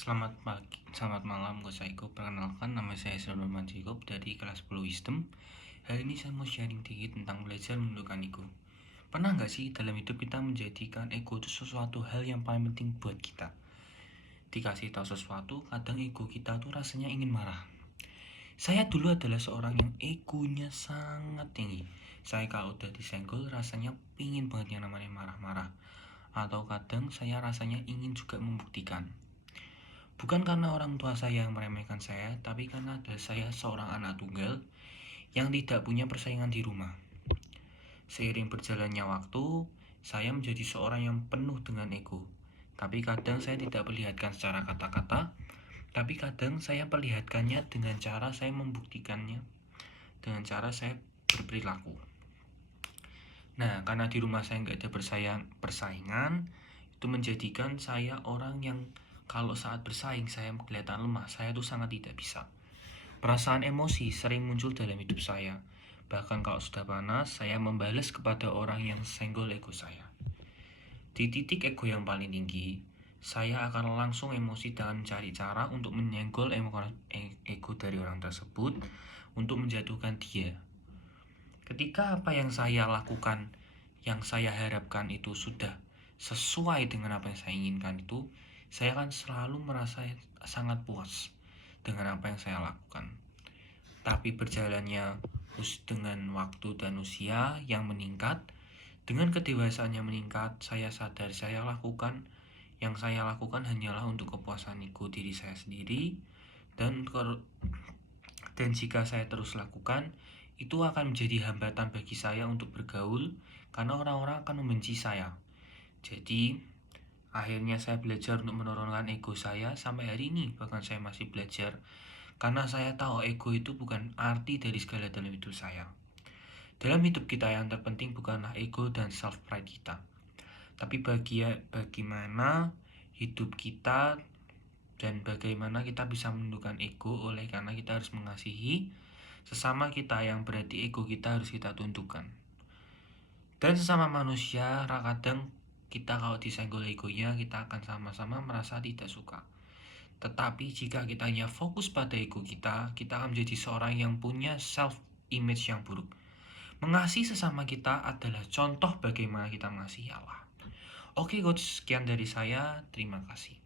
Selamat pagi, selamat malam, Gue Saiko. Perkenalkan, nama saya Sulaiman Jacob dari kelas 10 Wisdom. Hari ini saya mau sharing dikit tentang belajar menundukkan ego. Pernah nggak sih dalam hidup kita menjadikan ego itu sesuatu hal yang paling penting buat kita? Dikasih tahu sesuatu, kadang ego kita tuh rasanya ingin marah. Saya dulu adalah seorang yang egonya sangat tinggi. Saya kalau udah disenggol rasanya pingin banget yang namanya marah-marah. Atau kadang saya rasanya ingin juga membuktikan. Bukan karena orang tua saya yang meremehkan saya, tapi karena ada saya seorang anak tunggal yang tidak punya persaingan di rumah. Seiring berjalannya waktu, saya menjadi seorang yang penuh dengan ego. Tapi kadang saya tidak perlihatkan secara kata-kata, tapi kadang saya perlihatkannya dengan cara saya membuktikannya, dengan cara saya berperilaku. Nah, karena di rumah saya nggak ada persaingan, itu menjadikan saya orang yang kalau saat bersaing saya kelihatan lemah, saya tuh sangat tidak bisa. Perasaan emosi sering muncul dalam hidup saya. Bahkan kalau sudah panas, saya membalas kepada orang yang senggol ego saya. Di titik ego yang paling tinggi, saya akan langsung emosi dan mencari cara untuk menyenggol ego dari orang tersebut untuk menjatuhkan dia. Ketika apa yang saya lakukan, yang saya harapkan itu sudah sesuai dengan apa yang saya inginkan itu, saya akan selalu merasa sangat puas dengan apa yang saya lakukan. Tapi berjalannya dengan waktu dan usia yang meningkat, dengan kedewasaan yang meningkat, saya sadar yang saya lakukan hanyalah untuk kepuasan ego diri saya sendiri, dan jika saya terus lakukan, itu akan menjadi hambatan bagi saya untuk bergaul karena orang-orang akan membenci saya. Jadi, akhirnya saya belajar untuk menurunkan ego saya sampai hari ini, bahkan saya masih belajar karena saya tahu ego itu bukan arti dari segala dalam hidup saya. Dalam hidup kita yang terpenting bukanlah ego dan self pride kita, tapi bagaimana hidup kita dan bagaimana kita bisa menundukkan ego oleh karena kita harus mengasihi sesama kita yang berarti ego kita harus kita tundukkan. Dan sesama manusia, kadang kita kalau disenggol egonya kita akan sama-sama merasa tidak suka. Tetapi jika kita hanya fokus pada ego kita akan menjadi seorang yang punya self image yang buruk. Mengasihi sesama kita adalah contoh bagaimana kita mengasihi Allah. Oke coach, sekian dari saya. Terima kasih.